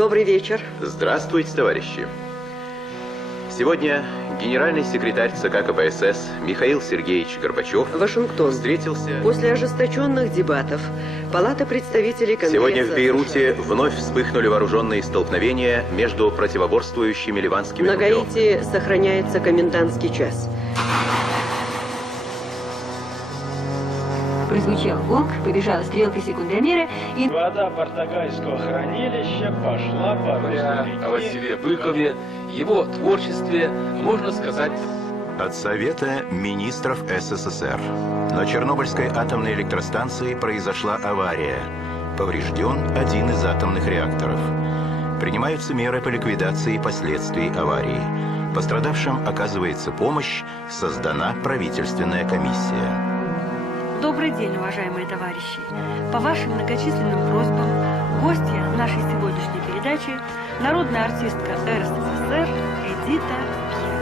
Добрый вечер. Здравствуйте, товарищи. Сегодня генеральный секретарь ЦК КПСС Михаил Сергеевич Горбачев Вашингтон. встретился... После ожесточенных дебатов Палата представителей Конгресса... Сегодня в Бейруте вновь вспыхнули вооруженные столкновения между противоборствующими ливанскими На группировками. Гаити сохраняется комендантский час. Прозвучал гонг, побежала стрелка секундомера, и... Вода португальского хранилища пошла по руслу О Василии Быкове, его творчестве, можно сказать... От Совета министров СССР. На Чернобыльской атомной электростанции произошла авария. Поврежден один из атомных реакторов. Принимаются меры по ликвидации последствий аварии. Пострадавшим оказывается помощь, создана правительственная комиссия. Добрый день, уважаемые товарищи! По вашим многочисленным просьбам, гостья нашей сегодняшней передачи – народная артистка РСФСР Эдита Пьех.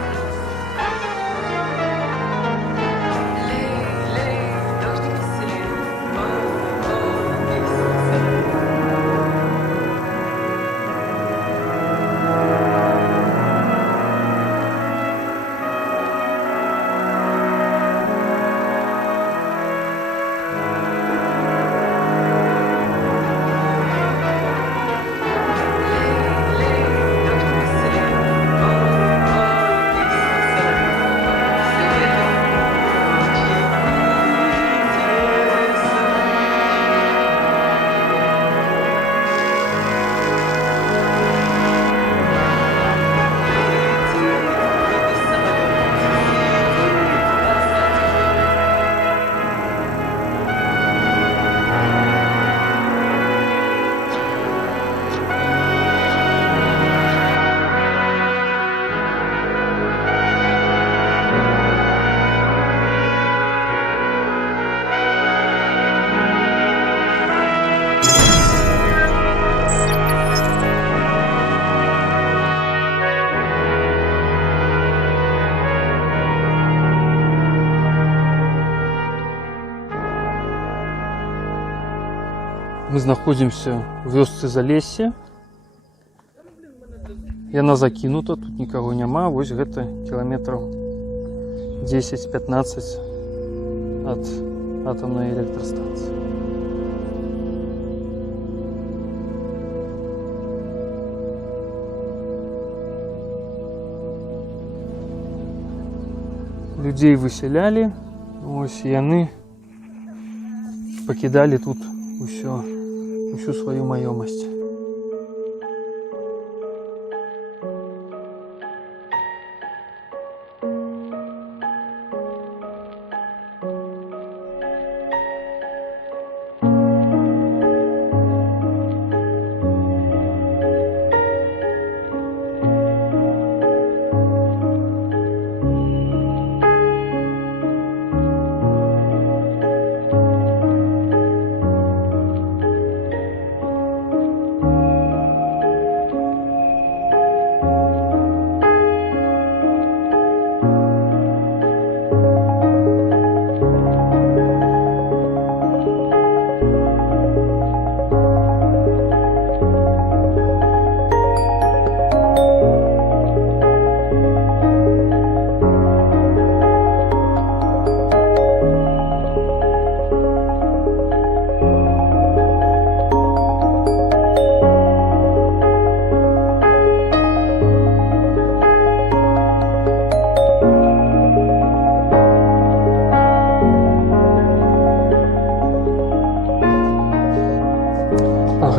Мы знаходзімся ў вёсцы Залессе. Яна закінута, тут нікаго няма. Вось гэта кіламетраў 10-15 ад атомнай электрастанцыі. Людзей высялялі, ось яны пакідалі тут усю свою маёмасць.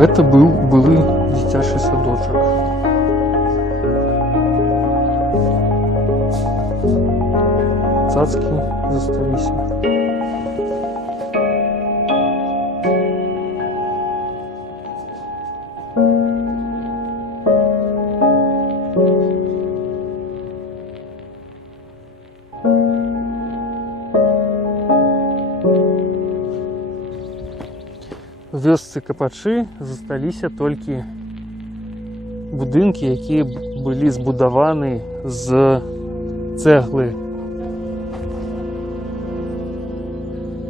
Гэта быў былы дзіцячы садочак. Цацкі засталіся. У вёсцы Капачы засталіся толькі будынкі, якія былі збудаваны з цэглы.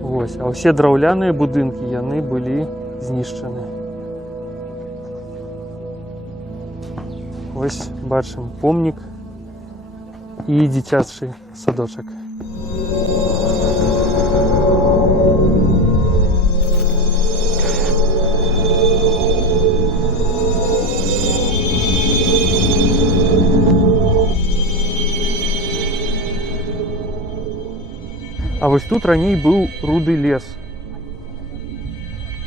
Вось, а ўсе драўляныя будынкі яны былі знішчаны. Ось бачимо помнік і дитячий садочок. А вось тут раней быў руды лес.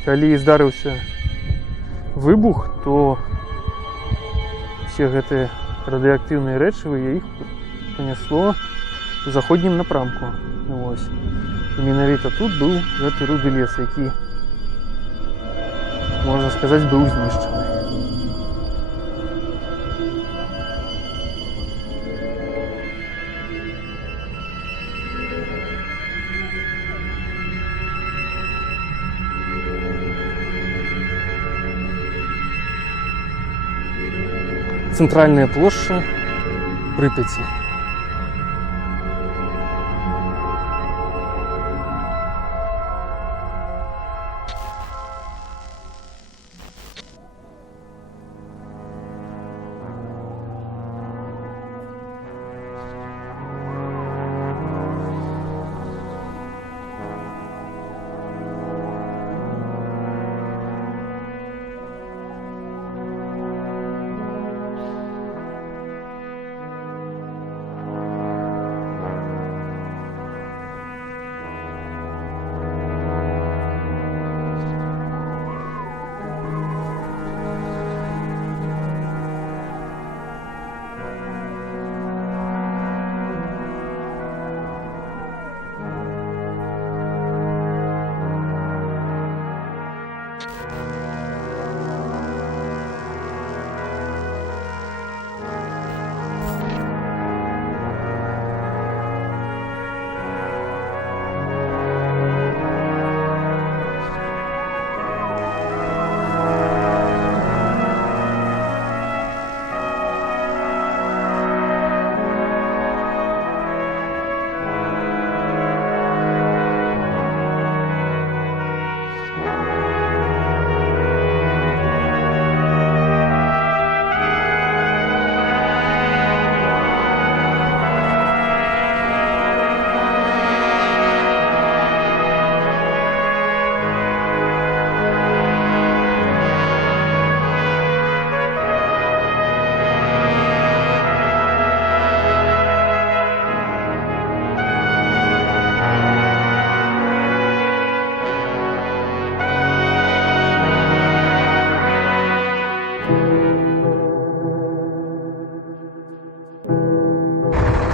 Калі здарыўся выбух, то все гэтыя радыеактыўныя рэчывы іх панесло у заходнім напрамку. Вось. І менавіта тут быў гэты руды лес, які, можна сказаць, быў знішчаны. Центральная площа Припяти.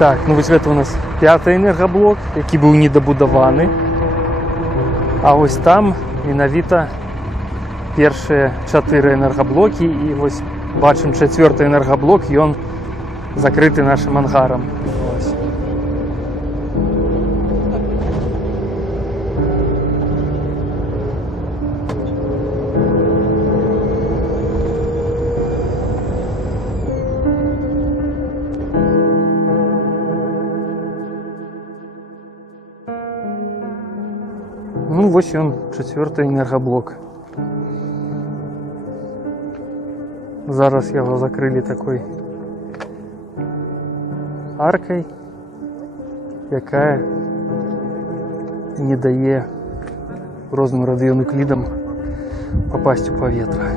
Так, ну вось гэта у нас 5-й энергаблок, які быў недабудаваны. А вось там менавіта першыя 4 энергаблокі, і вось бачым 4-й энергаблок, ён закрыты нашым ангарам. Ось. Ну, вось ён, 4-й энергаблок. Зараз яго закрылі такой аркай, якая не дае розным радыенуклідам папасць у паветра.